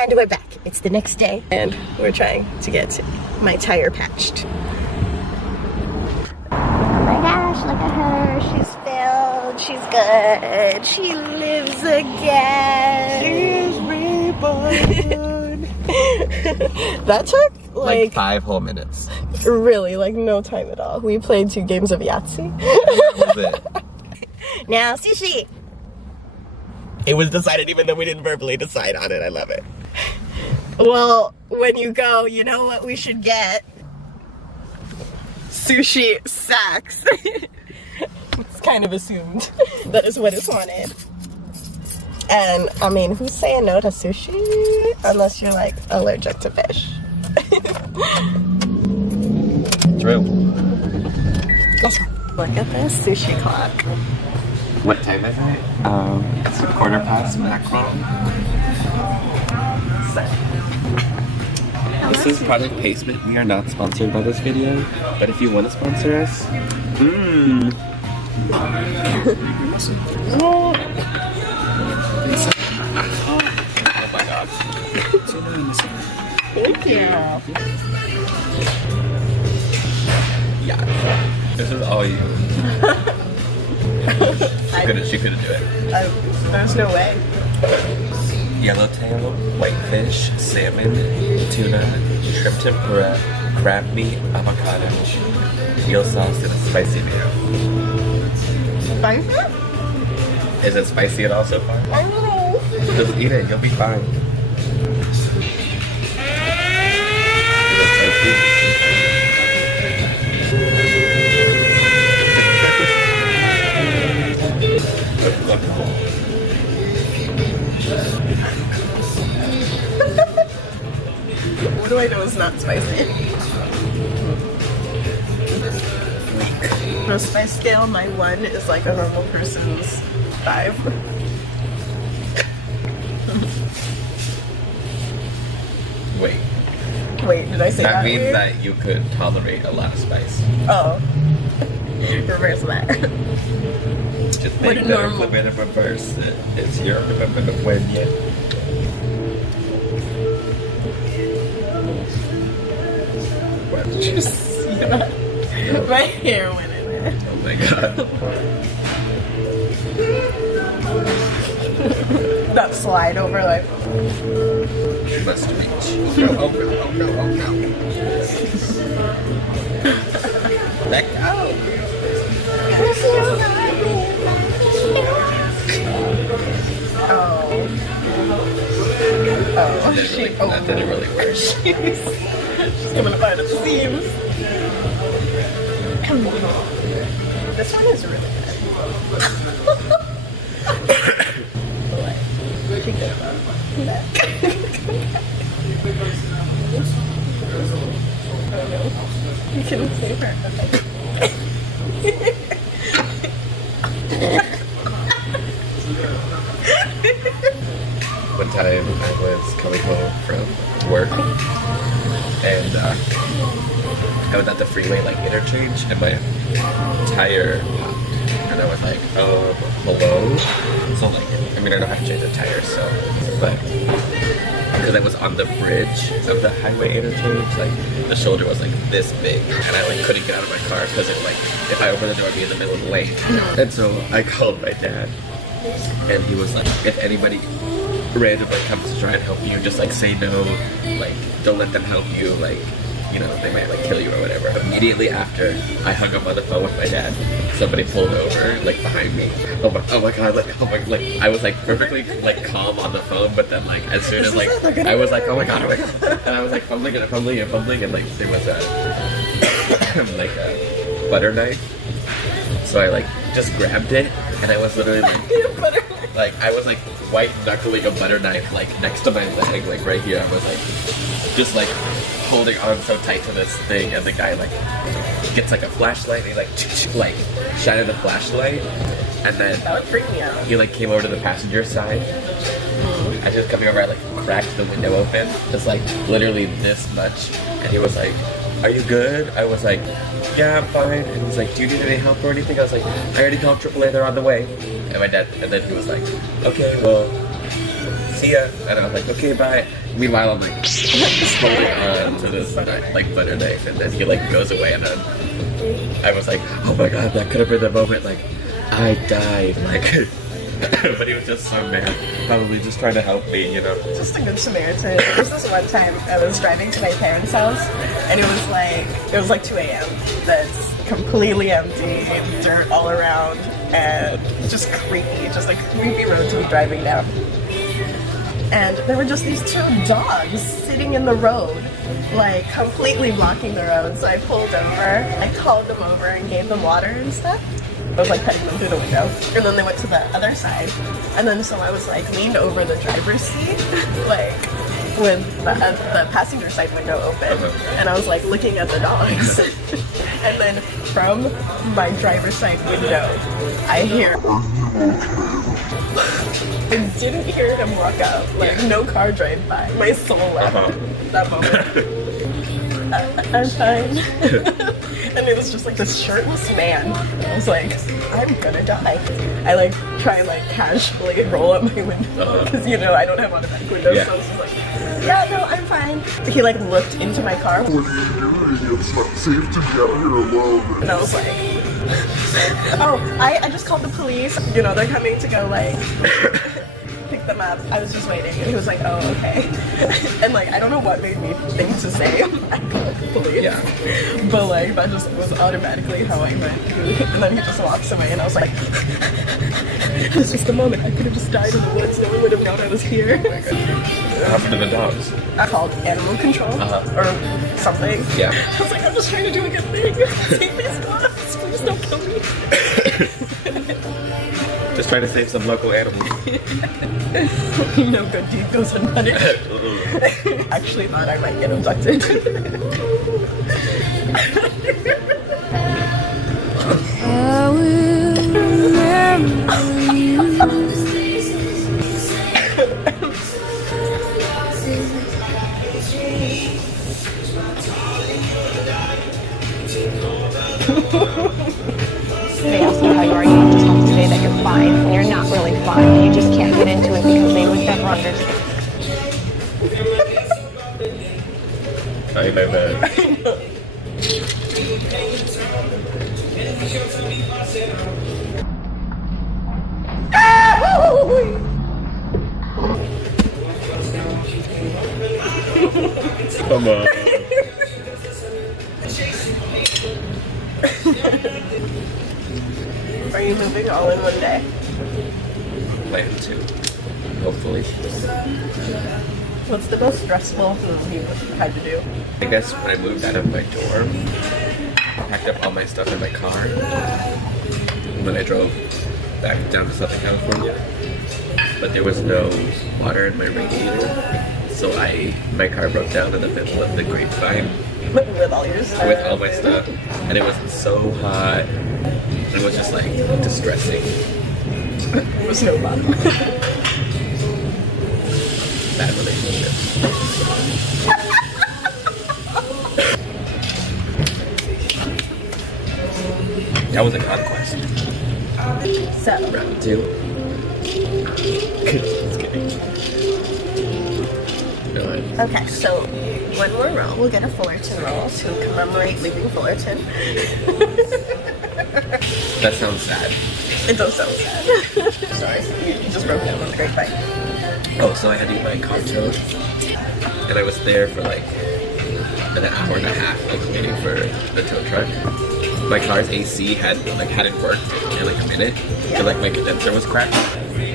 And we're back. It's the next day, and we're trying to get my tire patched. Oh my gosh, look at her. She's filled. She's good. She lives again. She's reborn. That took like 5 whole minutes. Really, like no time at all. We played 2 games of Yahtzee. That was it. Now, sushi. It was decided even though we didn't verbally decide on it. I love it. Well, when you go, you know what we should get? Sushi sacks. It's kind of assumed that is what is wanted. And I mean, who's saying no to sushi unless you're like allergic to fish? True. Let's go. Look at this sushi clock. What time is it? It's 1/4 mackerel. Set. This is product placement. We are not sponsored by this video, but if you want to sponsor us, Oh my god. Thank you. Yeah. This is all you. She couldn't do it. There's no way. Yellowtail, whitefish, salmon, tuna, shrimp tempura, crab meat, avocado, eel sauce, and a spicy mayo. Spicy? Is it spicy at all so far? I don't know. Just eat it, you'll be fine. Is it spicy? What do I know is not spicy? On a spice scale, my 1 is like a normal person's 5. Wait. Wait, did I say that? That means weird? that you could tolerate a lot of spice. Oh. Reverse that. Just What make a the normal- flip it in reverse. It's your when you. Did you see that? My hair went in there. Oh my god. That slide over like. You must reach. No, oh no, oh no, oh no. Let go. Oh. Oh, That didn't really work. She's coming up out of the seams. This one is really good. She did that. Oh no. You can save her. One time I was coming home from work and I was at the freeway like interchange and my tire popped and I was like, hello? So like, I mean I know how to change a tire, so, but because I was on the bridge of the highway interchange, like the shoulder was like this big and I like couldn't get out of my car because it like, if I opened the door I'd be in the middle of the lane. And so I called my dad and he was like, if anybody randomly comes to try and help you, just like say no, like don't let them help you, like, you know, they might like kill you or whatever. Immediately after I hung up on the phone with my dad, somebody pulled over like behind me. Oh my god, like I was like perfectly like calm on the phone, but then like as soon as like I was like, oh my god, and I was like fumbling and like there was a like a butter knife. So I like just grabbed it and I was literally like I was like white knuckling a butter knife like next to my leg, like right here. I was like just like holding on so tight to this thing, and the guy like gets like a flashlight and he like shined the flashlight, and then That would freak me out. he like came over to the passenger side. As he was coming over, I like cracked the window open, just like literally this much, and he was like, "Are you good?" I was like, "Yeah, I'm fine." And he's like, "Do you need any help or anything?" I was like, "I already called AAA, they're on the way." And my dad, and then he was like, "Okay, well, see ya. And I was like, okay, bye. Meanwhile, I'm like holding on to this like butter knife, and then he like goes away, and then I was like, oh my god, that could have been the moment like I died, like. But he was just so mad, probably just trying to help me, you know. Just a good Samaritan. There was this one time I was driving to my parents' house, and it was like 2 a.m. That's completely empty, dirt all around, and just creepy, just like creepy road to be driving down. And there were just these two dogs sitting in the road, like completely blocking the road. So I pulled over, I called them over and gave them water and stuff. I was like petting them through the window, and then they went to the other side, and then so I was like leaned over the driver's seat, like with the passenger side window open, and I was like looking at the dogs, and then from my driver's side window, I didn't hear him walk up, like no car drive by. My soul left that moment. I'm fine. And it was just like this shirtless man. I was like, I'm gonna die. I like try and like casually roll up my window because you know I don't have automatic windows, so I was just like, yeah, no, I'm fine. He like looked into my car. What are you doing? It's not safe to be out here alone. And I was like, oh, I just called the police. You know, they're coming to go like pick them up. I was just waiting, and he was like, oh, okay. And like I don't know what made me think to say I called the police. Yeah. But like that just was automatically how I went. And then he just walks away, and I was like, it was just a moment. I could have just died in the woods. No one would have known I was here. What happened to the dogs? I called animal control or something. Yeah. I was like, I'm just trying to do a good thing. Save these dogs. Please don't kill me. Just trying to save some local animals. No good deed goes unpunished. Actually thought I might get abducted. I will remember you. They ask you how you are, you just have to say that you're fine, and you're not really fine. You just can't get into it because they would never understand. I know that. Come on. Are you moving all in one day? Plan to. Hopefully. What's the most stressful thing you had to do? I guess when I moved out of my dorm, I packed up all my stuff in my car. And then I drove back down to Southern California. But there was no water in my radiator. So my car broke down in the middle of the grapevine. With all your stuff? With all my stuff. And it was so hot. It was just like distressing. There was no bottom. Bad relationship. That was a conquest. So, Round 2. Just kidding. Go ahead. okay, so when we're roll, we'll get a Fullerton roll to commemorate leaving Fullerton. That sounds sad. It does sound sad. Sorry, you just broke down on the grapevine. Oh, so I had to eat my car towed. And I was there for like an hour and a half, like waiting for the tow truck. My car's AC hadn't worked in like a minute. Yeah. So like my condenser was cracked.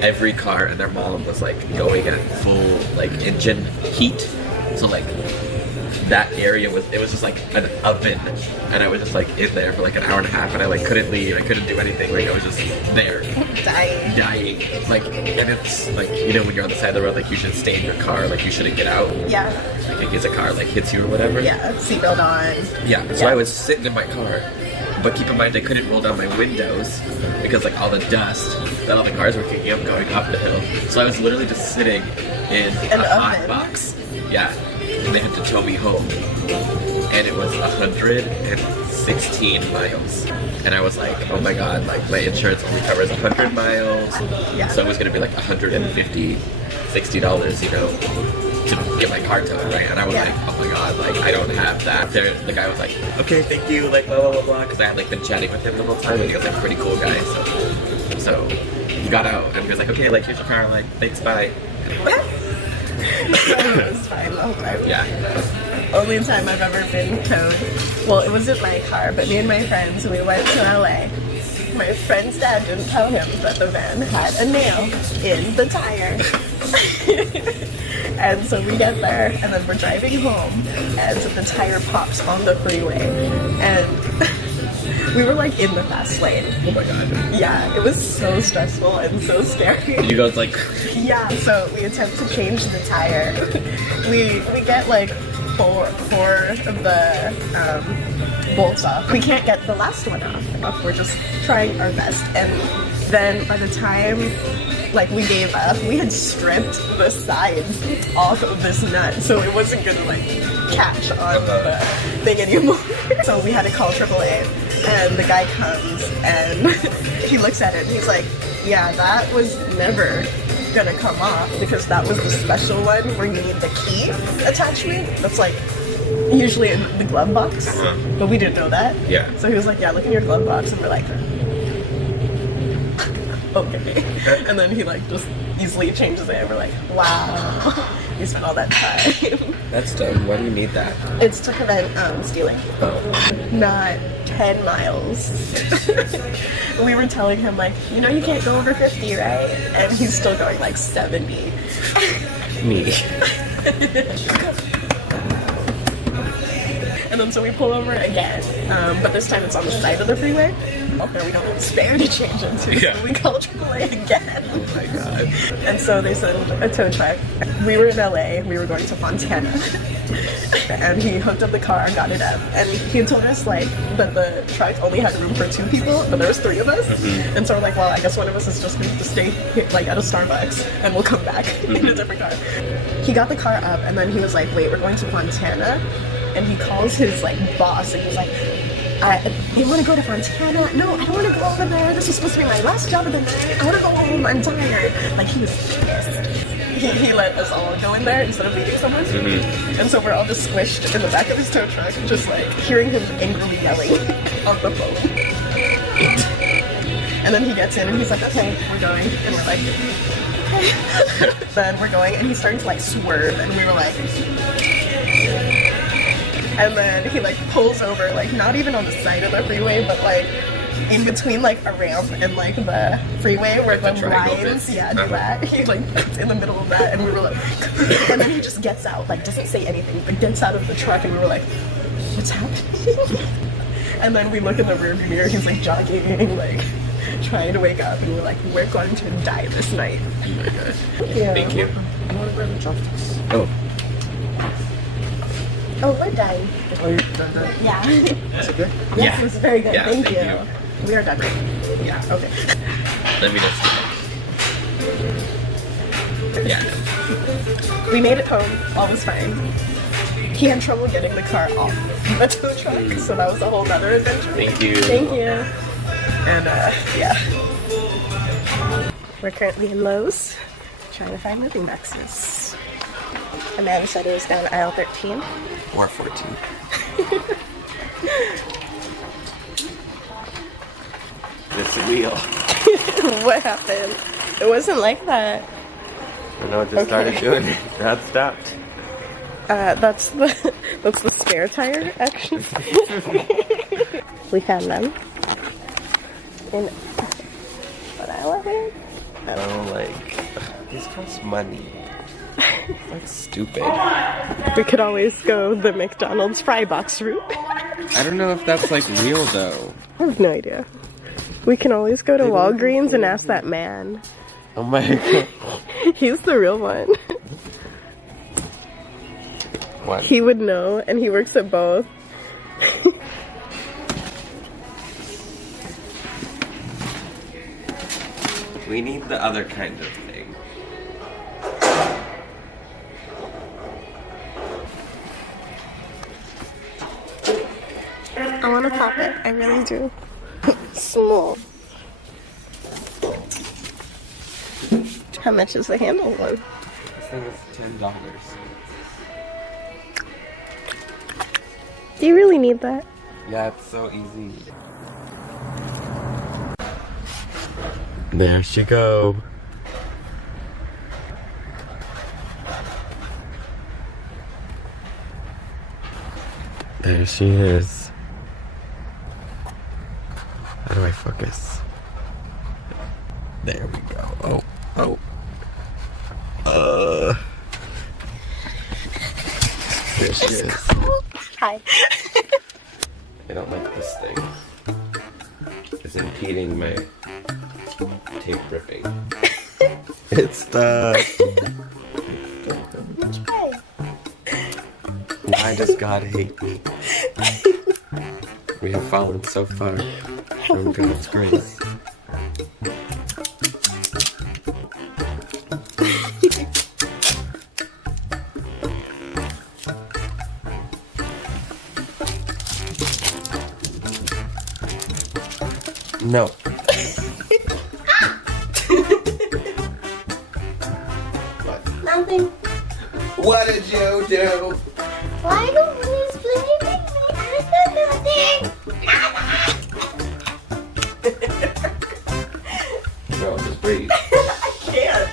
Every car in their mall was like going at full like engine heat. So like that area was just like an oven, and I was just like in there for like an hour and a half, and I like couldn't leave, I couldn't do anything, like I was just there dying, like, and it's like, you know, when you're on the side of the road, like you should stay in your car, like you shouldn't get out, Yeah. like in case a car like hits you or whatever. Yeah, seatbelt on. Yeah, so I was sitting in my car, but keep in mind I couldn't roll down my windows because like all the dust that all the cars were kicking up going up the hill. So I was literally just sitting in a hot box. Yeah, and they had to tow me home. And it was 116 miles. And I was like, oh my god, like my insurance only covers 100 miles. Yeah. So it was gonna be like 150 $60, you know, to get my car towed, right? And I was like, oh my god, like, I don't have that. The guy was like, okay, thank you, like, blah, blah, blah, blah, because I had, like, been chatting with him the whole time, and he was, like, a pretty cool guy, so he got out, and he was like, okay, like, here's your car, like, thanks, bye. So it was fine the whole time. Yeah. Only time I've ever been towed. Well, it wasn't my car, but me and my friends, we went to LA. My friend's dad didn't tell him that the van had a nail in the tire. And so we get there, and then we're driving home, and the tire pops on the freeway, and we were like in the fast lane. Oh my god. Yeah, it was so stressful and so scary. You guys like... Yeah, so we attempt to change the tire. We get like four of the bolts off. We can't get the last one off. We're just trying our best, and then by the time like we gave up, we had stripped the sides off of this nut, so it wasn't gonna like catch on the thing anymore. So we had to call AAA, and the guy comes and he looks at it and he's like, yeah, that was never gonna come off because that was the special one where you need the key attachment. That's like usually in the glove box, but we didn't know that. Yeah. So he was like, yeah, look in your glove box, and we're like, okay. And then he like just easily changes it, and we're like, wow, you spent all that time. That's dumb. Why do you need that? It's to prevent stealing. Not 10 miles. We were telling him like, you know, you can't go over 50, right? And he's still going like 70. Me. And then so we pull over again, but this time it's on the side of the freeway. Okay, we don't have spare to change into, so we call AAA again. Oh my god. And so they send a tow truck. We were in LA, we were going to Montana. And he hooked up the car and got it up. And he told us like that the truck only had room for 2 people, but there was 3 of us. And so we're like, well, I guess one of us is just going to stay like at a Starbucks and we'll come back in a different car. He got the car up, and then he was like, wait, we're going to Montana? And he calls his like boss, and he's like, you want to go to Montana? No, I don't want to go over there. This was supposed to be my last job of the night. I want to go home. I'm tired. Like, he was pissed. He let us all go in there instead of leaving someone. And so we're all just squished in the back of his tow truck, just like hearing him angrily yelling on the phone. And then he gets in and he's like, okay, we're going. And we're like, okay. Then we're going, and he's starting to like swerve, and we were like... And then he like pulls over, like not even on the side of the freeway, but like in between like a ramp and like the freeway where the lines, do that. He like gets in the middle of that, and we were like, and then he just gets out, like doesn't say anything, but gets out of the truck, and we were like, what's happening? And then we look in the rearview mirror, he's like jogging, like trying to wake up, and we're like, we're going to die this night. Oh my god. Yeah. Thank you. I want to grab the chopsticks. Oh. Oh, we're dying. Oh, you're done that? Yeah. Is it good? Yes, it was very good. Yeah, thank thank you. We are done. Yeah, okay. Let me just... Yeah. We made it home. All was fine. He had trouble getting the car off the tow truck, so that was a whole other adventure. Thank you. Thank you. And, yeah. We're currently in Lowe's, trying to find moving boxes. Amanda said it was down aisle 13. Or 14. It's real. What happened? It wasn't like that. I know, it just started doing it. That stopped. That's the spare tire, actually. We found them. In what aisle are we in? I don't like... These cost money. It's like stupid. We could always go the McDonald's fry box route. I don't know if that's like real though. I have no idea. We can always go to Walgreens and ask that man. Oh my god. He's the real one. What? He would know, and he works at both. We need the other kind of thing. I want to pop it. I really do. Small. How much is the handle one? thing is $10. Do you really need that? Yeah, it's so easy. There she go. There she is. How do I focus? There we go. Oh. There she is. Hi. I don't like this thing. It's impeding my tape ripping. It's the... Why does God hate me? We have fallen so far from God's grace. No. Nothing. What did you do? Why don't you explain me? I did nothing. No, just breathe. I can't.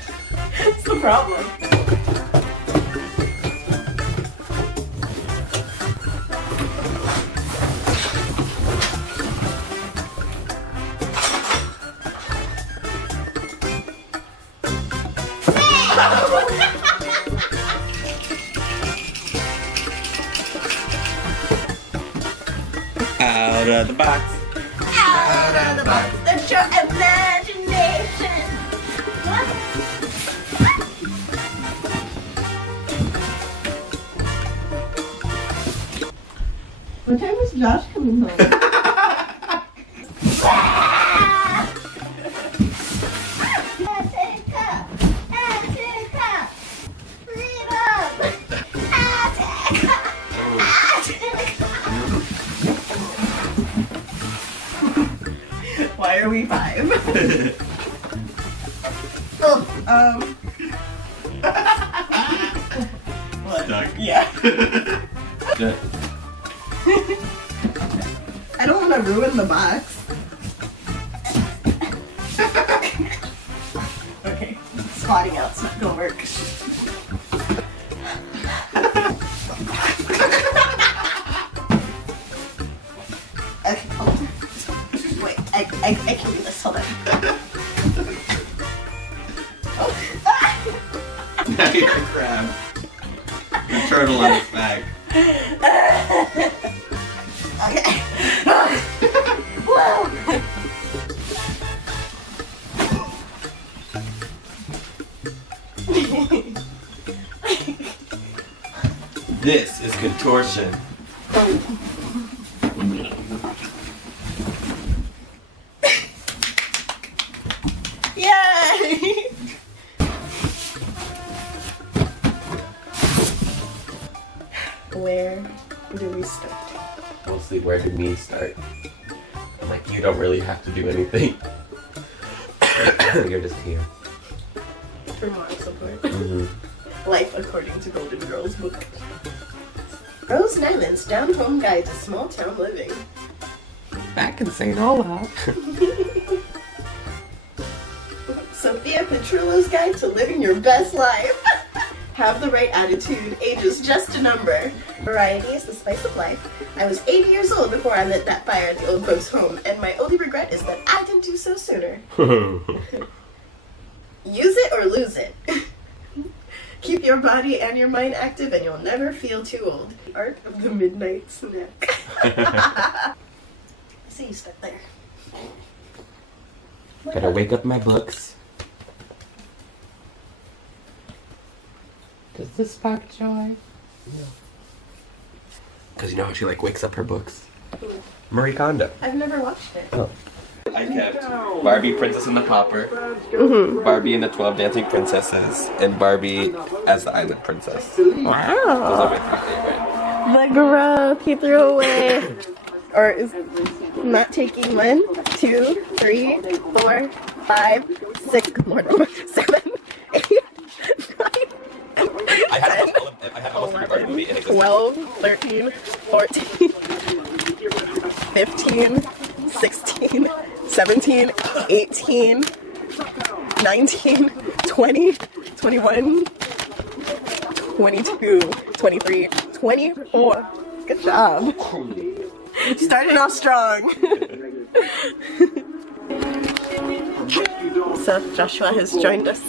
That's the problem. Out of the box. Out of the box. That's your imagination. What time is Josh coming home? Why are we 5? What? Stuck. Yeah. I don't want to ruin the box. Okay, spotting out's not gonna work. Okay, hold on. Wait, I can do this. Hold on. Oh. Now you're a crab. A turtle on its back. Okay. Whoa. This is contortion. Yay! Where do we start? Mostly, where did me start? I'm like, you don't really have to do anything. You're just here. For moral support. Mm-hmm. Life according to Golden Girls book. Rose Nyland's down-home guide to small-town living. Back in St. Olaf. Sophia Petrullo's guide to living your best life. Have the right attitude. Age is just a number. Variety is the spice of life. I was 80 years old before I lit that fire at the old folks' home, and my only regret is that I didn't do so sooner. Use it or lose it. Keep your body and your mind active and you'll never feel too old. The art of the midnight snack. I see you stuck there. Gotta wake up my books. Does this spark joy? No. Because you know how she like wakes up her books? Marie Kondo. I've never watched it. Oh. I kept Barbie Princess and the Pauper, Barbie and the 12 Dancing Princesses, and Barbie as the Island Princess. Those are Wow. my 3 favorite. The growth he threw away. Or is not taking 1, 2, 3, 4, 5, 6, more than 7, 8, 9, I had almost 3 bars movie in existence. 12, 13, 14, 15, 16, 17, 18, 19, 20, 21, 22, 23, 24. Good job. Starting off strong. So Joshua has joined us.